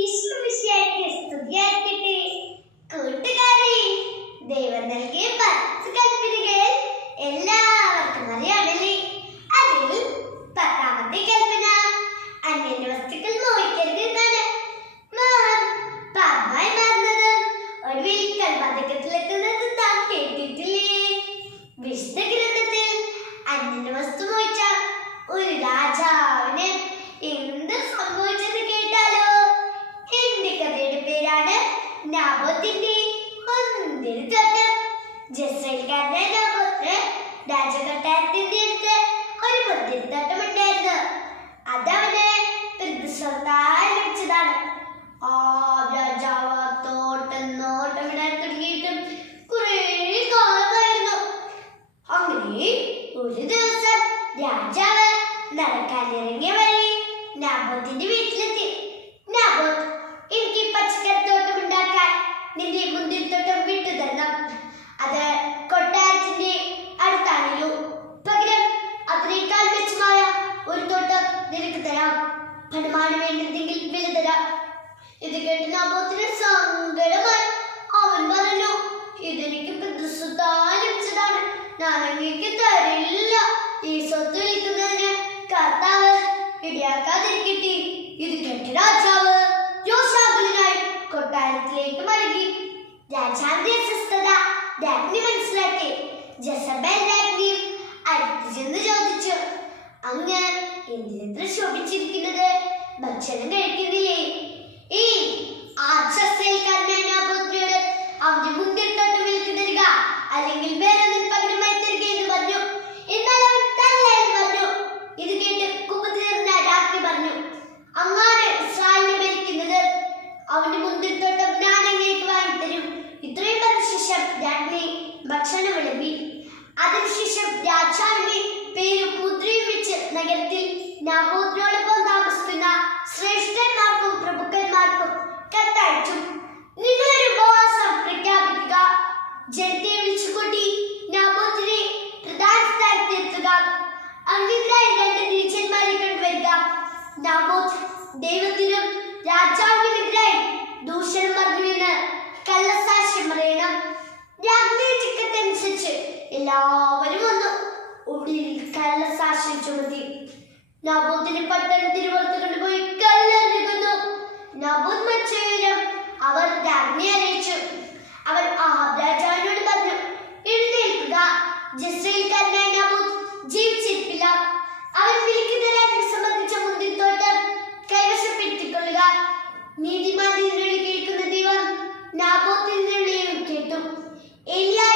ഈശ്വരമിശിഹായ്ക്ക് സ്തുതിയായിരിക്കട്ടെ. കൂട്ടുകാരെ, ദൈവം നൽകിയ 10 കൽപ്പനകൾ എല്ലാവർക്കും അറിയാമല്ലേ? അതിൽ 10ാമത്തെ കൽപ്പന അന്യന്റെ വസ്തുക്കൾ മോഹിക്കരുത് എന്നാണ്. പാപമായി മാറുന്നത് ഒടുവിൽ കൽപാതകത്തിലെത്തുന്നത് നാം കേട്ടിട്ടില്ലേ? വിശുദ്ധ ഗ്രന്ഥത്തിൽ അന്യന്റെ വസ്തു മോഹിച്ച ഒരു രാജാവിന് എന്ത് സംഭവിച്ചെന്ന് കേട്ടാലോ? എന്റെ കഥയുടെ പേരാണ് നാബോത്തിന്റെ മുന്തിരിത്തോട്ടം. ജസ്രയേൽക്കാരനായ നാബോത്തിന് രാജകൊട്ടാരത്തിന്റെ അടുത്ത് ഒരു മുന്തിരിത്തോട്ടം ഉണ്ടായിരുന്നു. അതവന് പ്രതിസന്ധായി ലഭിച്ചതാണ്. ആ രാജാവ് തോട്ടം നോട്ടമിടാൻ തുടങ്ങിയിട്ടും കുറെ കാലമായിരുന്നു. അങ്ങനെ ഒരു ദിവസം രാജാവ് നടക്കാനിറങ്ങിയ വഴി നാബോത്തിന്റെ വീട്ടിലെത്തി. നാബോത്ത്, എനിക്ക് പച്ചക്കറിത്തോട്ടം ഉണ്ടാക്കാൻ നിന്റെ മുന്തിരിത്തോട്ടം വിട്ടു തരണം. അത് കൊട്ടാരത്തിന്റെ അടുത്താണല്ലോ. പകരം അതിനേക്കാൾ മെച്ചമായ ഒരു തോട്ടം നിനക്ക് തരാം. പണമാണ് വേണ്ടതെങ്കിൽ വില തരാം. ഇത് കേട്ട് നാബോത്തിന് സങ്കടമായി. അവൻ പറഞ്ഞു, ഇതെനിക്ക് പ്രതിസന്ധായി ലഭിച്ചതാണ്. ഞാൻ അങ്ങേക്ക് തരില്ല. ഈ സ്വത്ത് വിൽക്കുന്നതിന് കർത്താവ് ഇടയാക്കാതിരിക്കട്ടെ. ഇത് കേട്ട രാജാവ് രോഷാകുലനായി കൊട്ടാരത്തിലേക്ക് മടങ്ങി. രാജാവിന്റെ അസ്വസ്ഥത രാജ്ഞി മനസ്സിലാക്കി. ജസബേൽ രാജ്ഞിയും അടുത്ത് ചെന്ന് ചോദിച്ചു, അങ്ങ് എന്തിനെത്ര ശോഭിച്ചിരിക്കുന്നത്? ഭക്ഷണം കഴിക്കുന്നില്ലേ? ഈ ആശ്വസേൽക്കാരനായ നാബോത്തിനോട് അവന്റെ മുന്തിരിത്തോട്ടം വിൽക്കു തരിക, അല്ലെങ്കിൽ വേറെ പകരമായി തരിക എന്ന് പറഞ്ഞു. എന്നാൽ അവൻ തല്ല എന്ന് പറഞ്ഞു. ഇത് കേട്ട് കുപിതനായ രാജ്ഞി പറഞ്ഞു, അങ്ങാണ് ഇസ്രായേലിനെ ഭരിക്കുന്നത്. അവന്റെ മുന്തിരിത്തോട്ടം ഞാൻ അങ്ങേക്ക് വാങ്ങിത്തരും. ഇത്രയും പറഞ്ഞ ശേഷം രാജ്ഞി ഭക്ഷണം വിളമ്പി. അതിനുശേഷം രാജാവിന്റെ പേരും മുദ്രയും വെച്ച് നഗരത്തിൽ നാബോത്തിനോടൊപ്പം താമസിക്കുന്ന ശ്രേഷ്ഠന്മാർക്കും പ്രഭുക്കന്മാർക്കും കത്തയച്ചു. നിങ്ങളൊരു ഉപവാസം പ്രഖ്യാപിക്കുക. ജനത്തെ വിളിച്ചുകൂട്ടി നാബോത്തിനെ പ്രധാന സ്ഥാനത്തെത്തുക. അങ്ങനെതിരായി 2 നീചന്മാരെ കൊണ്ടുവരിക. നാബോത്ത് ദൈവത്തിനും രാജാവിനെതിരായി ദൂഷണം പറഞ്ഞുവെന്ന് കള്ളസാക്ഷ്യം പറയണം. രാജ്ഞിയുടെ ചിക്കത്തനുസരിച്ച് എല്ലാവരും വന്നു. ഉള്ളിൽ കള്ളസാക്ഷ്യം ചുമത്തി നാബോത്തിനെ പട്ടണത്തിന് പുറത്ത് കൊണ്ടുപോയി കല്ലെറിഞ്ഞു. നാബോത്ത് മരിച്ച വിവരം അവർ രാജ്ഞിയെ അറിയിച്ചു. അവർ രാജാവിനോട് പറഞ്ഞു, എഴുന്നേൽക്കുക. ജസ്രയേൽക്കാരനായ നാബോത്ത് ജീവിച്ചിരിപ്പില്ല. അവൻ വിലക്ക് തരാൻ വിസമ്മതിച്ച മുന്തിരിത്തോട്ടം കൈവശപ്പെടുത്തിക്കൊള്ളുക. നീതിമാന്റെ നിഴലിൽ കേൾക്കുന്ന ദൈവം നാബോത്തിന്റെ നിഴലിൽ കേട്ടു. ഏലിയാ